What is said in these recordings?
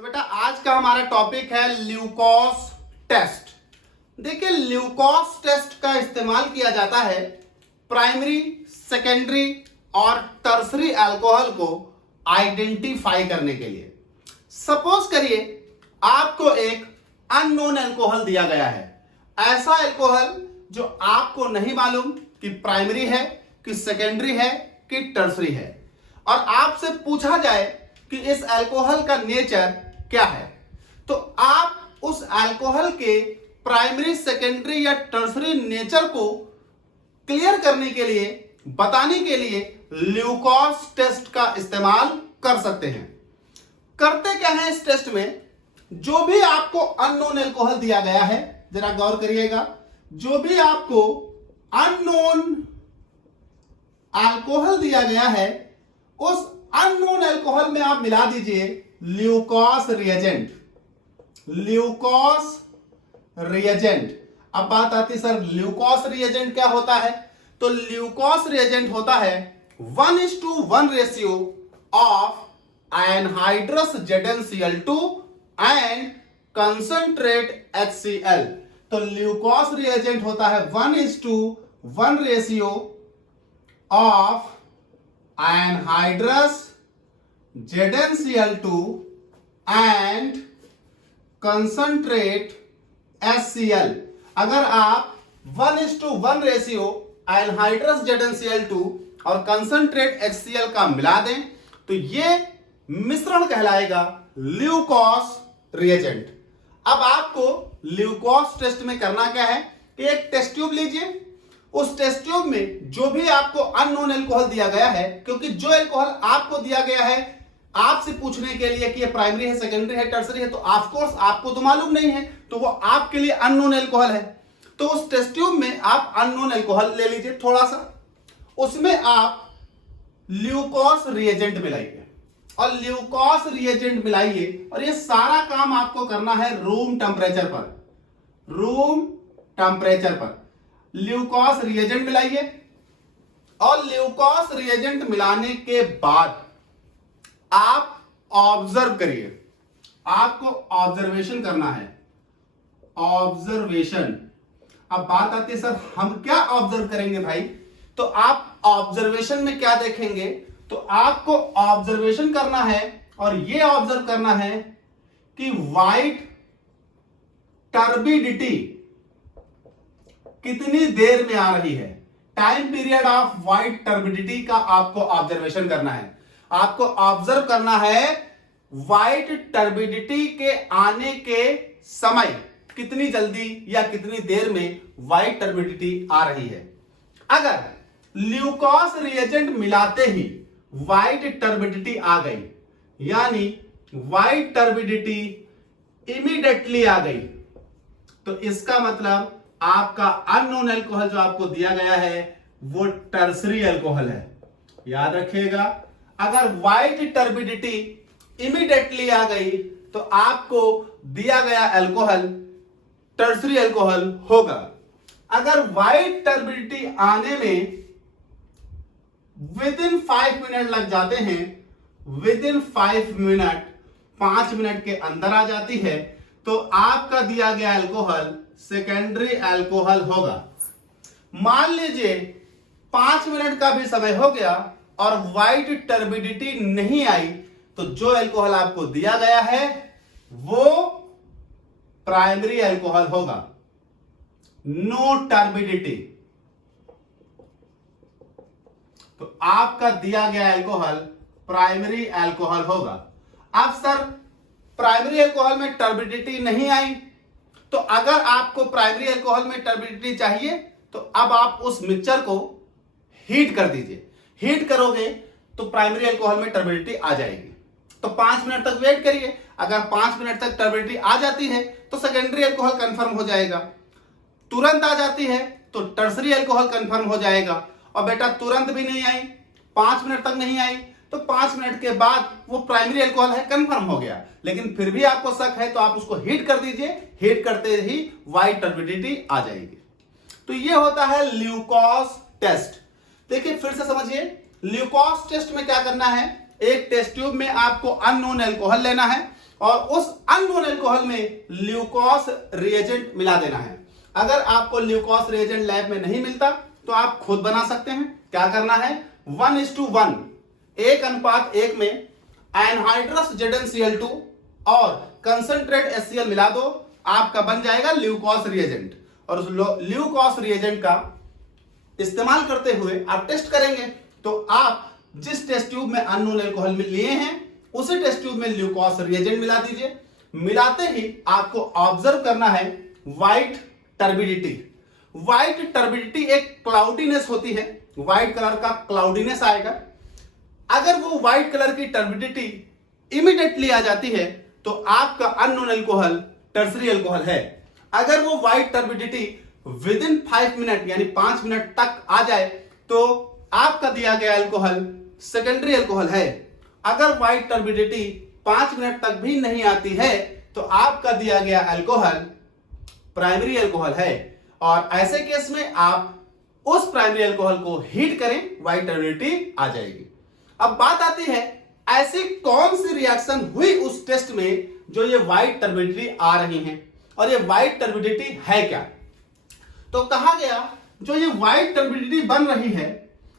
तो बेटा आज का हमारा टॉपिक है ल्यूकोस टेस्ट। देखिए ल्यूकोस टेस्ट का इस्तेमाल किया जाता है प्राइमरी, सेकेंडरी और टर्सरी अल्कोहल को आइडेंटिफाई करने के लिए। सपोज करिए आपको एक अननोन अल्कोहल दिया गया है, ऐसा अल्कोहल जो आपको नहीं मालूम कि प्राइमरी है कि सेकेंडरी है कि टर्सरी है, और आपसे पूछा जाए कि इस अल्कोहल का नेचर क्या है, तो आप उस अल्कोहल के प्राइमरी, सेकेंडरी या टर्सरी नेचर को क्लियर करने के लिए, बताने के लिए ल्यूकोस टेस्ट का इस्तेमाल कर सकते हैं। करते क्या है इस टेस्ट में, जो भी आपको अननोन अल्कोहल दिया गया है, जरा गौर करिएगा, जो भी आपको अननोन अल्कोहल दिया गया है उस अननोन अल्कोहल में आप मिला दीजिए ल्यूकोस रिएजेंट। ल्यूकोस रिएजेंट। अब बात आती है सर ल्यूकोस रिएजेंट क्या होता है, तो ल्यूकोस रिएजेंट होता है 1:1 ratio of anhydrous ZnCl2 and concentrate HCl। तो ल्यूकोस रिएजेंट होता है 1:1 ratio of anhydrous ZnCl2 and concentrate HCl। अगर आप 1:1 रेशियो एनहाइड्रस ZnCl2 और कंसंट्रेट HCl का मिला दें तो ये मिश्रण कहलाएगा ल्यूकोस रिएजेंट। अब आपको ल्यूकोस टेस्ट में करना क्या है कि एक टेस्ट ट्यूब लीजिए, उस टेस्ट ट्यूब में जो भी आपको अननोन अल्कोहल दिया गया है, क्योंकि जो अल्कोहल आपको दिया गया है आपसे पूछने के लिए कि ये प्राइमरी है, सेकेंडरी है, टर्सरी है, तो ऑफ कोर्स आपको तो मालूम नहीं है, तो वो आपके लिए अननोन अल्कोहल है। तो उस टेस्ट ट्यूब में आप अननोन अल्कोहल ले लीजिए थोड़ा सा, उसमें आप ल्यूकोस रिएजेंट मिलाइए और ल्यूकोस रिएजेंट मिलाइए, और ये सारा काम आपको करना है रूम टेम्परेचर पर। रूम टेम्परेचर पर ल्यूकोस रिएजेंट मिलाइए, और ल्यूकोस रिएजेंट मिलाने के बाद आप ऑब्जर्व करिए, आपको ऑब्जर्वेशन करना है। ऑब्जर्वेशन। अब बात आती है सर हम क्या ऑब्जर्व करेंगे भाई, तो आप ऑब्जर्वेशन में क्या देखेंगे, तो आपको ऑब्जर्वेशन करना है और ये ऑब्जर्व करना है कि व्हाइट टर्बिडिटी कितनी देर में आ रही है। Time period of white turbidity का आपको ऑब्जर्वेशन करना है। आपको ऑब्जर्व करना है व्हाइट टर्बिडिटी के आने के समय कितनी जल्दी या कितनी देर में व्हाइट टर्बिडिटी आ रही है। अगर ल्यूकोस रिएजेंट मिलाते ही व्हाइट टर्बिडिटी आ गई, यानी व्हाइट टर्बिडिटी इमीडिएटली आ गई, तो इसका मतलब आपका अननोन अल्कोहल जो आपको दिया गया है वो टर्सरी अल्कोहल है। याद रखिएगा, अगर व्हाइट टर्बिडिटी इमीडिएटली आ गई तो आपको दिया गया अल्कोहल टर्सरी अल्कोहल होगा। अगर व्हाइट टर्बिडिटी आने में विद इन 5 मिनट लग जाते हैं, विद इन 5 मिनट, 5 मिनट के अंदर आ जाती है, तो आपका दिया गया अल्कोहल सेकेंडरी अल्कोहल होगा। मान लीजिए 5 मिनट का भी समय हो गया और व्हाइट टर्बिडिटी नहीं आई, तो जो अल्कोहल आपको दिया गया है वो प्राइमरी अल्कोहल होगा, नो टर्बिडिटी। तो आपका दिया गया अल्कोहल प्राइमरी अल्कोहल होगा। अब सर प्राइमरी अल्कोहल में टर्बिडिटी नहीं आई, तो अगर आपको प्राइमरी अल्कोहल में टर्बिडिटी चाहिए तो अब आप उस मिक्सचर को हीट कर दीजिए। हीट करोगे तो प्राइमरी अल्कोहल में टर्बिडिटी आ जाएगी। तो 5 मिनट तक वेट करिए, अगर 5 मिनट तक टर्बिडिटी आ जाती है तो सेकेंडरी अल्कोहल कंफर्म हो जाएगा। तुरंत आ जाती है तो टर्सरी अल्कोहल कंफर्म हो जाएगा। और बेटा तुरंत भी नहीं आई, 5 मिनट तक नहीं आई, तो 5 मिनट के बाद वो प्राइमरी अल्कोहल है, कंफर्म हो गया। लेकिन फिर भी आपको शक है तो आप उसको हीट कर दीजिए, हीट करते ही व्हाइट टर्बिडिटी आ जाएगी। तो ये होता है ल्यूकोस टेस्ट। देखिए फिर से समझिए, ल्यूकोस टेस्ट में क्या करना है, एक टेस्ट ट्यूब में आपको अननोन अल्कोहल लेना है, और उस अननोन एल्कोहल में ल्यूकोस रिएजेंट मिला देना है। अगर आपको ल्यूकोस रिएजेंट लैब में नहीं मिलता तो आप खुद बना सकते हैं। क्या करना है, 1:1 1:1 में एनहाइड्रस ZnCl2 और कंसंट्रेट HCl मिला दो, आपका बन जाएगा ल्यूकोस रिएजेंट। और उस ल्यूकोस रिएजेंट का इस्तेमाल करते हुए आप टेस्ट करेंगे तो आप जिस टेस्ट ट्यूब में अननोन एल्कोहल में लिए हैं उसी टेस्ट ट्यूब में ल्यूकोस रिएजेंट मिला दीजिए। मिलाते ही आपको ऑब्जर्व करना है व्हाइट टर्बिडिटी। व्हाइट टर्बिडिटी एक क्लाउडीनेस होती है, व्हाइट कलर का क्लाउडीनेस आएगा। अगर वो व्हाइट कलर की टर्बिडिटी इमीडिएटली आ जाती है तो आपका अननोन एल्कोहल टर्सरी एल्कोहल है। अगर वो white turbidity with in 5 minute यानी 5 मिनट तक आ जाए तो आपका दिया गया एल्कोहल सेकेंडरी एल्कोहल है। अगर व्हाइट टर्बिडिटी 5 मिनट तक भी नहीं आती है तो आपका दिया गया एल्कोहल प्राइमरी एल्कोहल है। और ऐसे केस में आप उस प्राइमरी एल्कोहल को हीट करें, व्हाइट टर्बिडिटी आ जाएगी। अब बात आती है ऐसी कौन सी रिएक्शन हुई उस टेस्ट में जो ये व्हाइट टर्बिडिटी आ रही है, और ये व्हाइट टर्बिडिटी है क्या। तो कहा गया जो ये व्हाइट टर्बिडिटी बन रही है,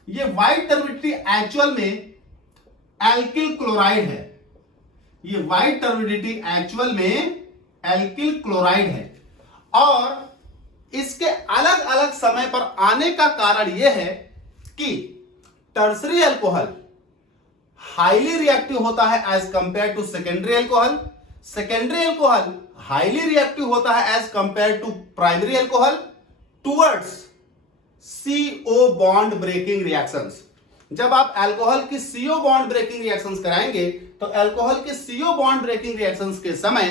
ये व्हाइट टर्बिडिटी एक्चुअल में एल्किल क्लोराइड है। ये व्हाइट टर्बिडिटी एक्चुअल में एल्किल क्लोराइड है। और इसके अलग अलग समय पर आने का कारण यह है कि टर्सरी एल्कोहल हाईली रिएक्टिव होता है as compare to secondary alcohol, secondary alcohol highly reactive होता है as compare to primary alcohol towards CO bond breaking reactions. जब आप अल्कोहल की CO बॉन्ड ब्रेकिंग रिएक्शंस कराएंगे तो अल्कोहल के CO बॉन्ड ब्रेकिंग रिएक्शंस के समय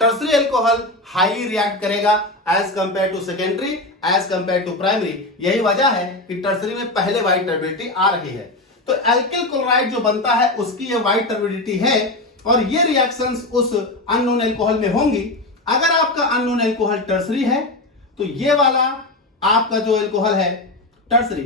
टर्सरी अल्कोहल हाईली रिएक्ट करेगा as compare to secondary, as compare to primary. यही वजह है कि टर्सरी में पहले व्हाइट टर्बिडिटी आ रही है। तो एल्किल क्लोराइड जो बनता है उसकी ये व्हाइट टर्बिडिटी है और ये रिएक्शंस उस अननोन अल्कोहल में होंगी। अगर आपका अननोन अल्कोहल टर्सरी है तो ये वाला आपका जो अल्कोहल है टर्सरी,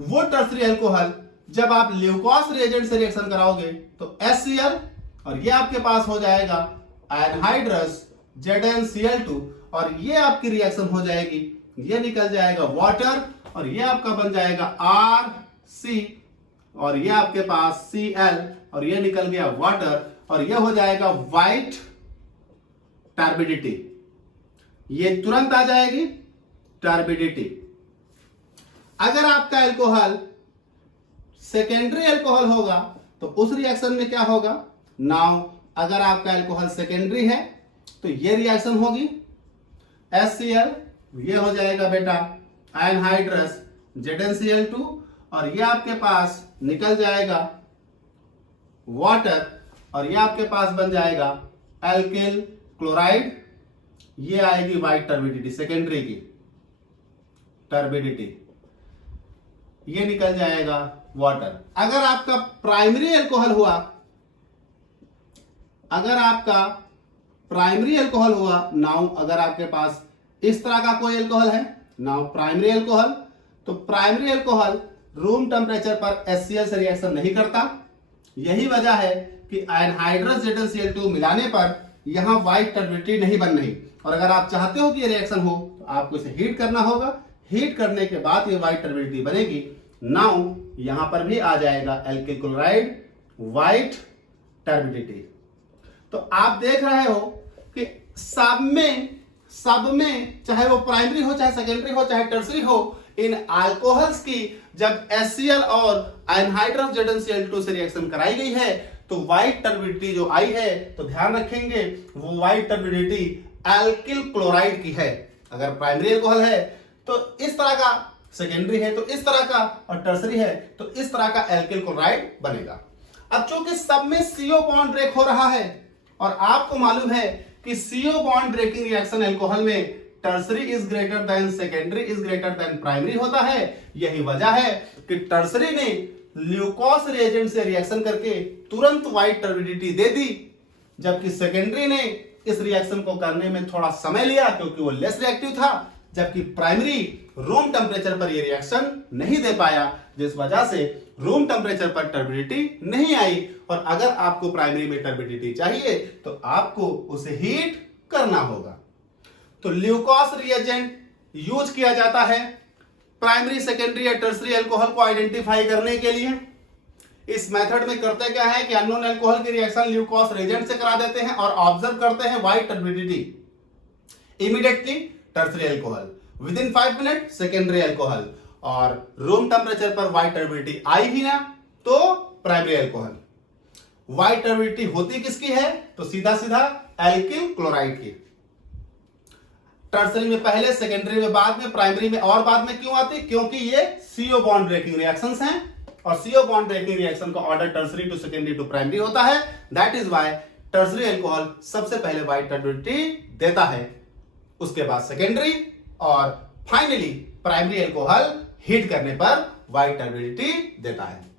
वो टर्सरी अल्कोहल जब आप ल्यूकोस रिएजेंट से रिएक्शन कराओगे तो HCl और ये आपके पास हो जाएगा एनहाइड्रस ZnCl2 और ये आपकी रिएक्शन हो जाएगी, ये निकल जाएगा वाटर और ये आपका बन जाएगा RC और ये आपके पास Cl और ये निकल गया वाटर और ये हो जाएगा व्हाइट टर्बिडिटी। ये तुरंत आ जाएगी टर्बिडिटी। अगर आपका अल्कोहल सेकेंडरी अल्कोहल होगा तो उस रिएक्शन में क्या होगा, नाउ अगर आपका अल्कोहल सेकेंडरी है तो ये रिएक्शन होगी HCl, ये हो जाएगा बेटा एनहाइड्रस ZnCl2 और ये आपके पास निकल जाएगा वाटर और ये आपके पास बन जाएगा एल्किल क्लोराइड। ये आएगी व्हाइट टर्बिडिटी, सेकेंडरी की टर्बिडिटी, ये निकल जाएगा वाटर। अगर आपका प्राइमरी अल्कोहल हुआ, अगर आपका प्राइमरी अल्कोहल हुआ, नाउ अगर आपके पास इस तरह का कोई अल्कोहल है, नाउ प्राइमरी अल्कोहल, तो प्राइमरी अल्कोहल रूम टेम्परेचर पर HCl से रिएक्शन नहीं करता। यही वजह है कि एनहाइड्रस ZnCl2 मिलाने पर यहां व्हाइट टर्बिडिटी नहीं बन रही। और अगर आप चाहते हो कि ये रिएक्शन हो तो आपको इसे हीट करना होगा, हीट करने के बाद ये व्हाइट टर्बिडिटी बनेगी। नाउ यहां पर भी आ जाएगा एल्किल क्लोराइड, व्हाइट टर्बिडिटी। तो आप देख रहे हो कि सब में चाहे वो प्राइमरी हो, चाहे सेकेंडरी हो, चाहे टर्सरी हो, इन अल्कोहल्स की जब HCl और एनहाइड्रस ZnCl2 से रिएक्शन कराई गई है तो व्हाइट टर्बिडिटी जो आई है, तो ध्यान रखेंगे वो व्हाइट टर्बिडिटी एल्किल क्लोराइड की है। अगर प्राइमरी अल्कोहल है तो इस तरह का, सेकेंडरी है तो इस तरह का, और टर्सरी है तो इस तरह का एल्किल क्लोराइड बनेगा। अब चूंकि सब में CO बॉन्ड ब्रेक हो रहा है और आपको मालूम है कि CO bond breaking reaction alcohol में tertiary is greater than secondary is greater than primary होता है। यही वजह है कि टर्सरी ने ल्यूकोस रिएजेंट से रिएक्शन करके तुरंत व्हाइट टर्बिडिटी दे दी, जबकि सेकेंडरी ने इस रिएक्शन को करने में थोड़ा समय लिया क्योंकि वो लेस रिएक्टिव था, जबकि प्राइमरी रूम टेम्परेचर पर ये रिएक्शन नहीं दे पाया, जिस वजह से रूम टेम्परेचर पर टर्बिडिटी नहीं आई पर अगर आपको प्राइमरी में टर्बिडिटी चाहिए तो आपको उसे हीट करना होगा। तो ल्यूकोस रिएजेंट यूज किया जाता है प्राइमरी, सेकेंडरी या टर्सरी अल्कोहल को आइडेंटिफाई करने के लिए। इस मेथड में करते क्या है कि अननोन अल्कोहल की रिएक्शन ल्यूकोस रिएजेंट से करा देते हैं और ऑब्जर्व करते हैं white turbidity. Immediately tertiary alcohol, with in 5 minute secondary alcohol, और रूम टेम्परेचर पर व्हाइट टर्बिडिटी आई ही ना तो प्राइमरी अल्कोहल। व्हाइट टर्बिडिटी होती किसकी है? तो सीधा सीधा एल्किल क्लोराइड की। टर्सरी में पहले, सेकेंडरी में बाद में, प्राइमरी में और बाद में क्यों आती? क्योंकि ये CO बॉन्ड ब्रेकिंग रिएक्शंस हैं और CO बॉन्ड ब्रेकिंग रिएक्शन का order tertiary to secondary to primary होता है। That is why tertiary alcohol सबसे पहले व्हाइट टर्बिडिटी देता है, उसके बाद सेकेंडरी, और फाइनली प्राइमरी अल्कोहल हीट करने पर व्हाइट टर्बिडिटी देता है।